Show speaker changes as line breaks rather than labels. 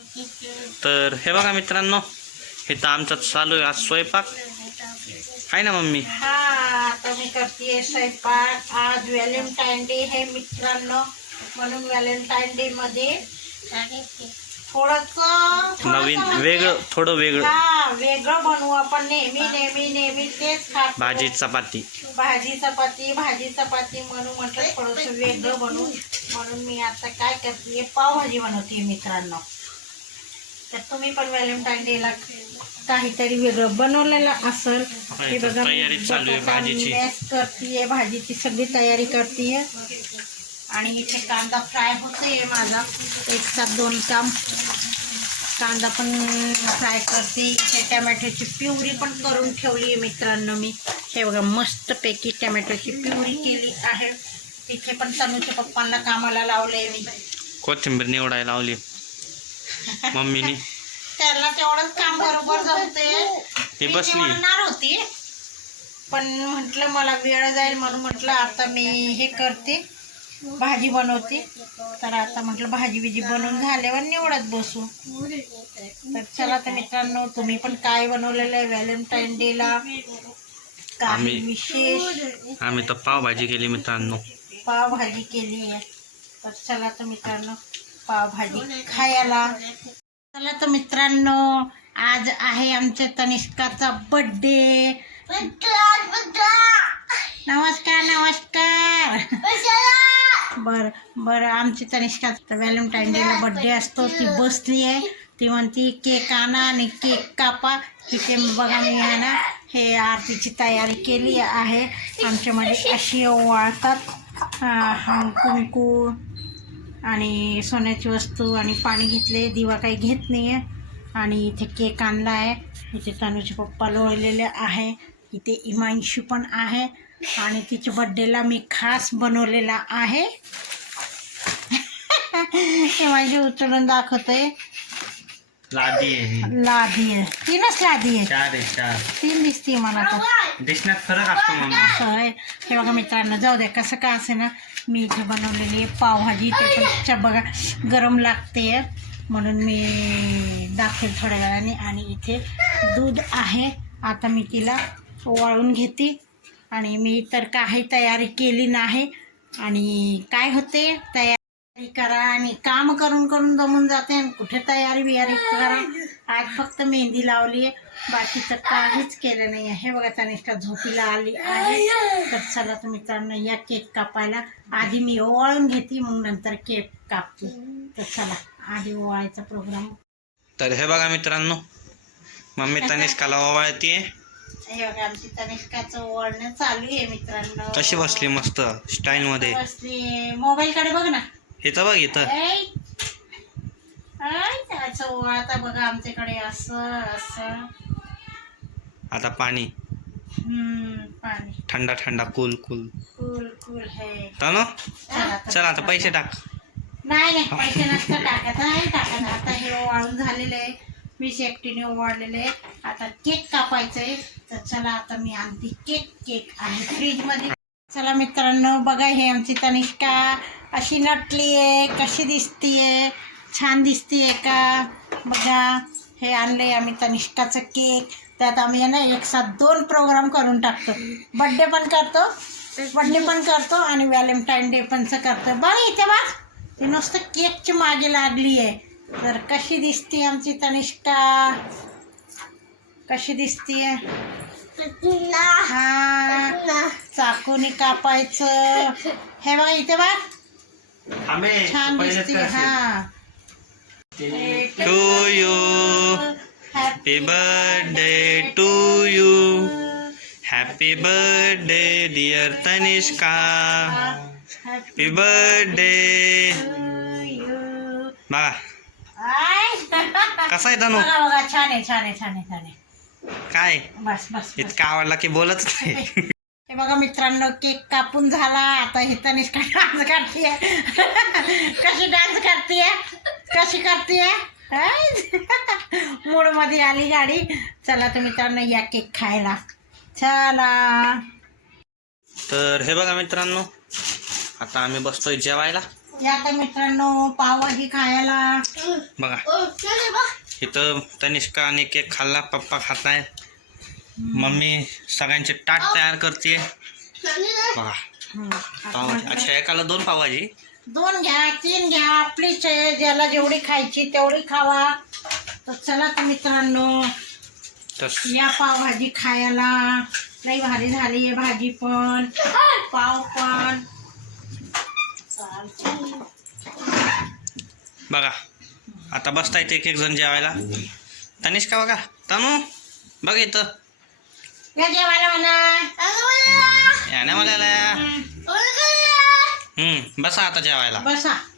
तर हे बघा मित्रांनो, हे तर आमचा चालू आहे आज स्वयंपाक आहे ना मम्मी.
हा आता मी करते स्वयंपाक. आज व्हॅलेंटाईन डे हे मित्रांनो, म्हणून व्हॅलेंटाईन डे मध्ये
नवीन वेगळं, थोडं वेगळं.
हा वेगळं बनवू आपण. नेहमी नेहमी नेहमी तेच खातो,
भाजी चपाती.
भाजी चपाती म्हणून म्हटलं थोडंसं वेगळं बनवू. म्हणून मी आता काय करते, पावभाजी बनवते मित्रांनो. तर तुम्ही पण व्हॅलेंटाईन डेला काहीतरी वेगळं बनवलेलं असेल. हे बघा
तयारी चालू आहे भाजीची.
करतीये, भाजीची सगळी तयारी करतीये. आणि इथे कांदा फ्राय होते माझा. एक साथ दोन काम. कांदा पण फ्राय करते. इथे टमॅटोची प्युरी पण करून ठेवली आहे मित्रांनो मी. हे बघा मस्तपैकी टमॅटोची प्युरी केली आहे. तिथे पण तनूच्या पप्पांना कामाला लावले मी.
कोथिंबीर निवडायला लावली मम्मीने.
त्याला तेवढंच काम बरोबर जमते.
ती बसली
म्हणणार होती पण म्हटलं मला वेळ जाईल म्हणून म्हटलं आता मी हे करते, भाजी बनवते. तर आता म्हटलं भाजी बिजी बनवून झाल्यावर निवडत बसू. तर चला तर मित्रांनो, तुम्ही पण काय बनवलेलं आहे व्हॅलेंटाईन डेला, काही विशेष?
आम्ही तर पावभाजी केली मित्रांनो.
पावभाजी केली आहे. तर चला तर मित्रांनो, पावभाजी खायला. चला तर मित्रांनो, आज आहे आमच्या तनिष्काचा बर्थडे. नमस्कार नमस्कार. बरं आमची तनिष्का व्हॅलेंटाईन डेला बर्थडे असतो. ती बसली आहे. ती म्हणती केक आणा आणि केक कापा. तिथे बघा मी आहे ना हे आरतीची तयारी केली आहे. आमच्यामध्ये अशी ओवाळतात कुंकू आणि सोन्याची वस्तू आणि पाणी घेतले. दिवा काही घेत नाही आहे. आणि इथे केक आणला आहे. इथे तनूचे पप्पा लोळलेले आहे. इथे इमांशी पण आहे. आणि तिच्या बड्डेला मी खास बनवलेला आहे. इमांशी उचलून दाखवते.
लादी
आहे. तीनच लादी आहे.
चार
तीन दिसते मला तर.
दिसण्यात फरक असतो मम्मी.
असं आहे. हे बघा मित्रांनो, जाऊ द्या कसं का असे ना, मी इथे बनवलेली आहे पावभाजी. त्याच्या बघा गरम लागते म्हणून मी दाखवेल थोड्या वेळाने. आणि इथे दूध आहे. आता मी तिला ओवाळून घेते. आणि मी तर काही तयारी केली नाही. आणि काय होते, तयारी करा आणि काम करून करून दमून जाते आणि कुठे तयारी बियारी करा. आज फक्त मेहंदी लावली आहे, बाकीचं काहीच केलं नाही आहे. बघा तनिष्का झोपीला आली आहे. तर चला तर मित्रांनो, या केक कापायला. आधी मी ओवाळून घेते, मग नंतर केक कापते. तर चला आधी ओवाळायचा प्रोग्राम.
तर हे बघा मित्रांनो, मम्मी तनिष्काला ओवाळतीये.
हे बघा आमची तनिष्काचं ओवाळणं चालू आहे मित्रांनो.
कशी बसली मस्त स्टाईल मध्ये
बसली. मोबाईल कडे बघ ना.
इथं बघ इथं.
त्याचं ओवाळता बघा आमच्याकडे असं असं.
आता पाणी
पाणी
थंडा थंडा कूल कूल
कूल है.
तनु चल आता पैसे टाक.
नाही पैसे नसतं टाकत. नाही टाकत. आता हे ओवाळून झालेलं आहे. मी एकटीने ओवाळलेलं आहे. आता केक कापायचं आहे. तर चला आता मी आणते केक आहे फ्रीजमध्ये. चला मित्रांनो, बघा हे आमची तनिष्का अशी नटली आहे. कशी दिसतीये, छान दिसतीये का बघा. हे आणले आम्ही तनिष्काचं केक. त्यात आम्ही ना एक साथ 2 प्रोग्राम करून टाकतो. बड्डे पण करतो आणि व्हॅलेंटाईन डे पण करतो. बघ इथे बघ, ती नुसतं केकची मागे लागली आहे. तर कशी दिसते आमची तनिष्का, कशी दिसतीये. हा चाकूने कापायचं. हे बघा इथे बघ, छान दिसते. हा
to you happy birthday to you. Happy birthday dear Tanishka. Happy birthday. बघा कसा आहे तनु.
बघा छान आहे.
काय
बस
इतका आवडला की बोलत नाही.
हे बघा मित्रांनो, केक कापून झाला. आता हे तनिष्का डान्स करतीये. कशी करतीये मूड मध्ये आली गाडी. चला तर मित्रांनो, या केक खायला चला.
तर हे बघा मित्रांनो, आता आम्ही बसतोय जेवायला.
या तर मित्रांनो पावभाजी खायला.
बघा इथं तनिष्का आणि केक खाल्ला, पप्पा खात आहे, मम्मी सगळ्यांचे ताट तयार करते. बघा पावभाजी. अच्छा एकाला 2 पावभाजी.
2 घ्या 3 घ्या, आपलीच आहे, ज्याला जेवढी खायची तेवढी खावा. तर चला तर मित्रांनो
तस
या पावभाजी खायला. लई भारी झाली आहे भाजी पण, पाव पण.
बघा आता बसतायत एक जण जेवायला. तनिष्का बघा, तनू बघ इथं
या जेवायला म्हणा.
याने मला बसा आता जेवायला.
बसा.